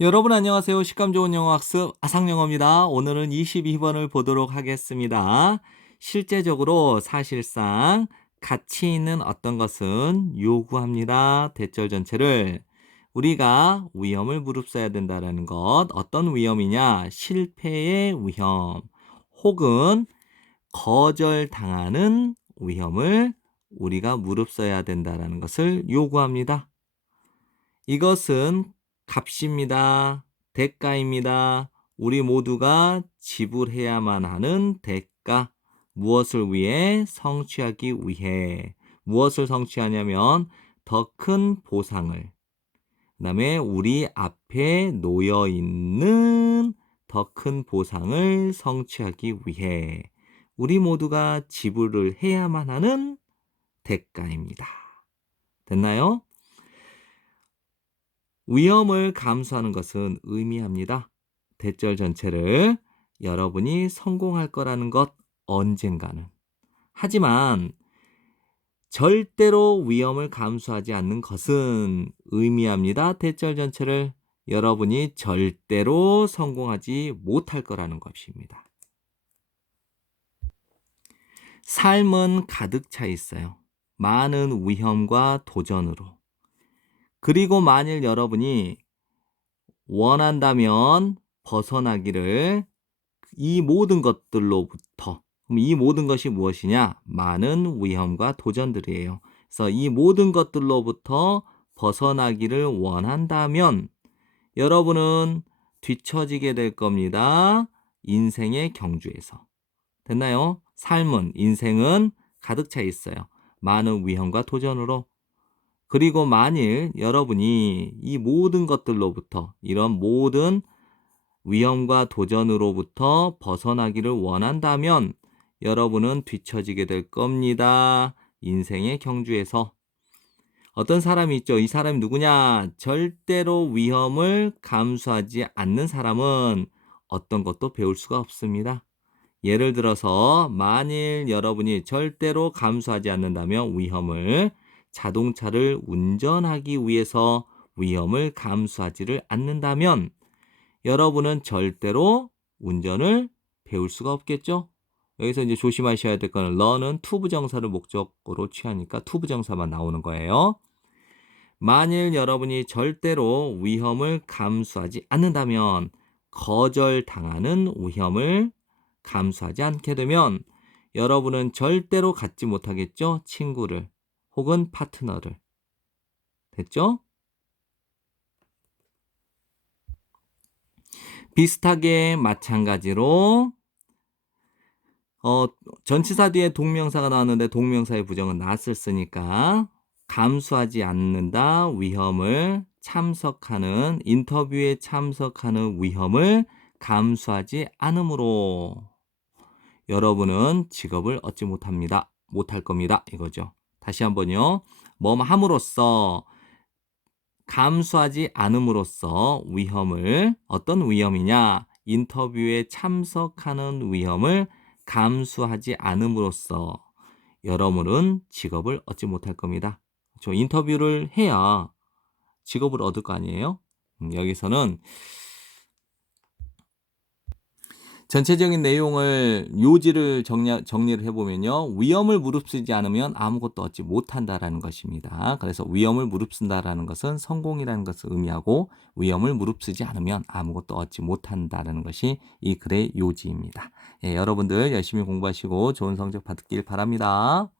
여러분 안녕하세요. 식감 좋은 영어 학습 아상영어입니다. 오늘은 22번을 보도록 하겠습니다. 실제적으로 사실상 가치 있는 어떤 것은 요구합니다. 대절 전체를 우리가 위험을 무릅써야 된다는 것. 어떤 위험이냐? 실패의 위험 혹은 거절당하는 위험을 우리가 무릅써야 된다는 것을 요구합니다. 이것은 값입니다. 대가입니다. 우리 모두가 지불해야만 하는 대가. 무엇을 위해? 성취하기 위해. 무엇을 성취하냐면 더 큰 보상을. 그다음에 우리 앞에 놓여 있는 더 큰 보상을 성취하기 위해 우리 모두가 지불을 해야만 하는 대가입니다. 됐나요? 위험을 감수하는 것은 의미합니다. 대절 전체를 여러분이 성공할 거라는 것 언젠가는. 하지만 절대로 위험을 감수하지 않는 것은 의미합니다. 대절 전체를 여러분이 절대로 성공하지 못할 거라는 것입니다. 삶은 가득 차 있어요. 많은 위험과 도전으로. 그리고 만일 여러분이 원한다면 벗어나기를 이 모든 것들로부터 그럼 이 모든 것이 무엇이냐? 많은 위험과 도전들이에요. 그래서 이 모든 것들로부터 벗어나기를 원한다면 여러분은 뒤처지게 될 겁니다. 인생의 경주에서. 됐나요? 삶은, 인생은 가득 차 있어요. 많은 위험과 도전으로. 그리고 만일 여러분이 이 모든 것들로부터 이런 모든 위험과 도전으로부터 벗어나기를 원한다면 여러분은 뒤처지게 될 겁니다. 인생의 경주에서. 어떤 사람이 있죠. 이 사람이 누구냐? 절대로 위험을 감수하지 않는 사람은 어떤 것도 배울 수가 없습니다. 예를 들어서 만일 여러분이 절대로 감수하지 않는다면 위험을 자동차를 운전하기 위해서 위험을 감수하지를 않는다면 여러분은 절대로 운전을 배울 수가 없겠죠? 여기서 이제 조심하셔야 될 거는 learn은 to 부정사를 목적으로 취하니까 to 부정사만 나오는 거예요. 만일 여러분이 절대로 위험을 감수하지 않는다면 거절당하는 위험을 감수하지 않게 되면 여러분은 절대로 갖지 못하겠죠? 친구를 혹은 파트너를. 됐죠? 비슷하게 마찬가지로 전치사 뒤에 동명사가 나왔는데 동명사의 부정은 not을 쓰니까 감수하지 않는다 위험을 참석하는 인터뷰에 참석하는 위험을 감수하지 않으므로 여러분은 직업을 얻지 못할 겁니다. 이거죠. 다시 한번요. 함으로써 감수하지 않음으로써 위험을 어떤 위험이냐? 인터뷰에 참석하는 위험을 감수하지 않음으로써 여러분은 직업을 얻지 못할 겁니다. 인터뷰를 해야 직업을 얻을 거 아니에요? 여기서는 전체적인 내용을 요지를 정리를 해보면요. 위험을 무릅쓰지 않으면 아무것도 얻지 못한다라는 것입니다. 그래서 위험을 무릅쓴다라는 것은 성공이라는 것을 의미하고 위험을 무릅쓰지 않으면 아무것도 얻지 못한다라는 것이 이 글의 요지입니다. 예, 여러분들 열심히 공부하시고 좋은 성적 받길 바랍니다.